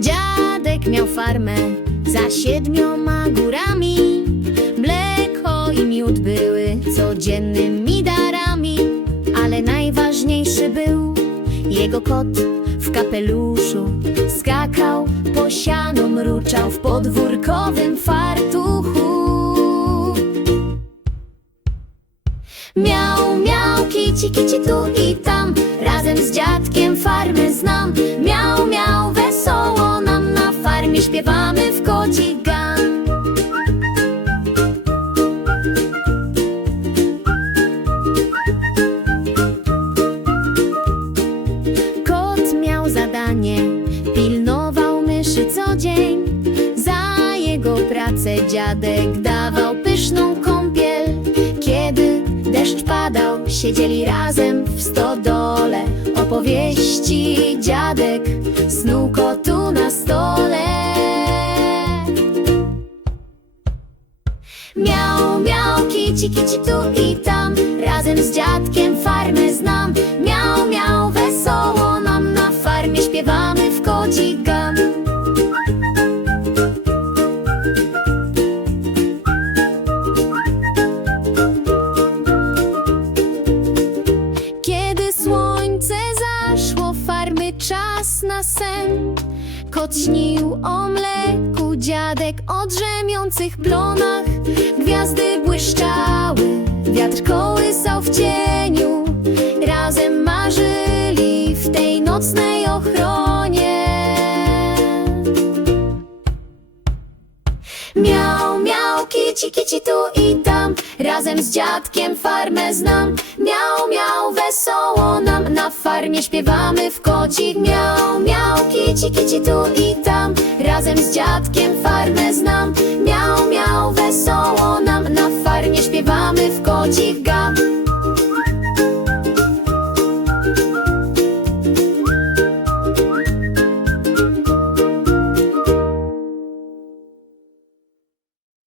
Dziadek miał farmę za siedmioma górami. Mleko i miód były codziennymi darami, ale najważniejszy był jego kot w kapeluszu. Skakał po siano, mruczał w podwórkowym fartuchu. Miał, miał, kici, kici tu i tam. Razem z dziadkiem farmy znam. Miał, miał, wesoło nam na farmie. Śpiewamy w koci Kot miał zadanie. Pilnował myszy co dzień. Za jego pracę dziadek dawał deszcz padał Siedzieli razem w stodole. Opowieści dziadek Snuł kotu na stole. Miał, miał, kici, kici tu i tam. Razem z dziadkiem farmy znam. Miał, miał, wesoło nam na farmie Śpiewamy w koci czas na sen. Kot śnił o mleku, dziadek o drzemiących plonach. Gwiazdy błyszczały, wiatr kołysał w cieniu. Razem marzyli w tej nocnej ochronie. Miał, miał, kici, kici tu i tam Razem z dziadkiem farmę znam Miał, miał, wesoło na farmie śpiewamy w kocik. Miał Miał kici kici tu i tam. Razem z dziadkiem farmę znam. Miał miał wesoło nam Na farmie śpiewamy w